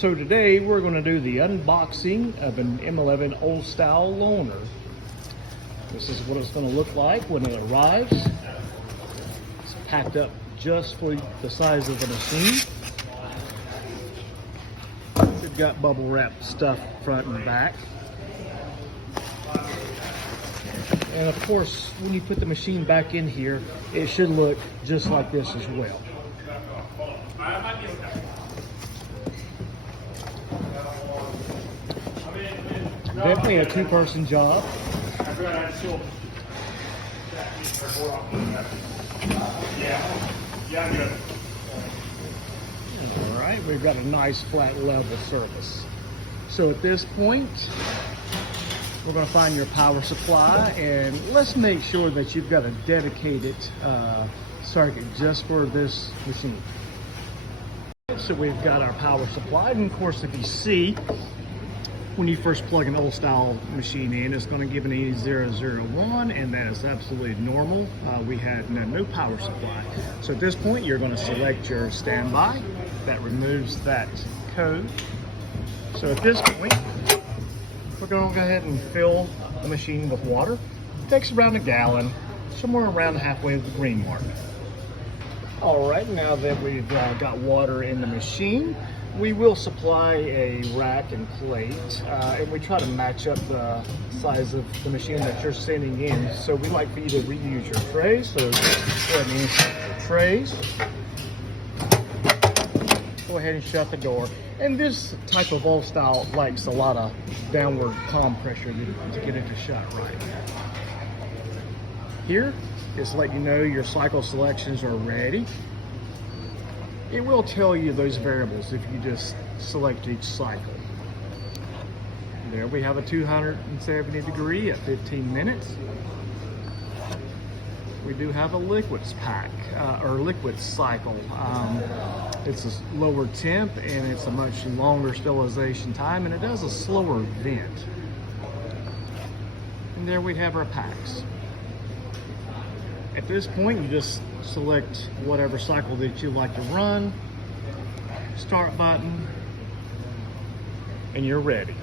So today we're going to do the unboxing of an M11 old style loaner. This is what it's going to look like when it arrives. It's packed up just for the size of the machine. We've got bubble wrap stuff front and back. And of course, when you put the machine back in here, it should look just like this as well. Definitely a two-person job. All right, we've got a nice flat level surface. So at this point, we're going to find your power supply, and let's make sure that you've got a dedicated circuit just for this machine. So we've got our power supply, and of course, if you see, when you first plug an old style machine in, it's going to give an E001, and that is absolutely normal. We had no power supply. So at this point, you're going to select your standby. That removes that code. So at this point, we're going to go ahead and fill the machine with water. It takes around a gallon, somewhere around halfway to the green mark. All right, now that we've got water in the machine, we will supply a rack and plate, and we try to match up the size of the machine that you're sending in. So we like for you to reuse your trays. So go ahead and insert your trays. Go ahead and shut the door. And this type of old style likes a lot of downward palm pressure to get it to shut right. Here, just let you know your cycle selections are ready. It will tell you those variables if you just select each cycle. There we have a 270 degree at 15 minutes. We do have a liquids pack, or liquid cycle. It's a lower temp and it's a much longer sterilization time, and it does a slower vent. And there we have our packs. At this point, you just select whatever cycle that you like to run, start button, and you're ready.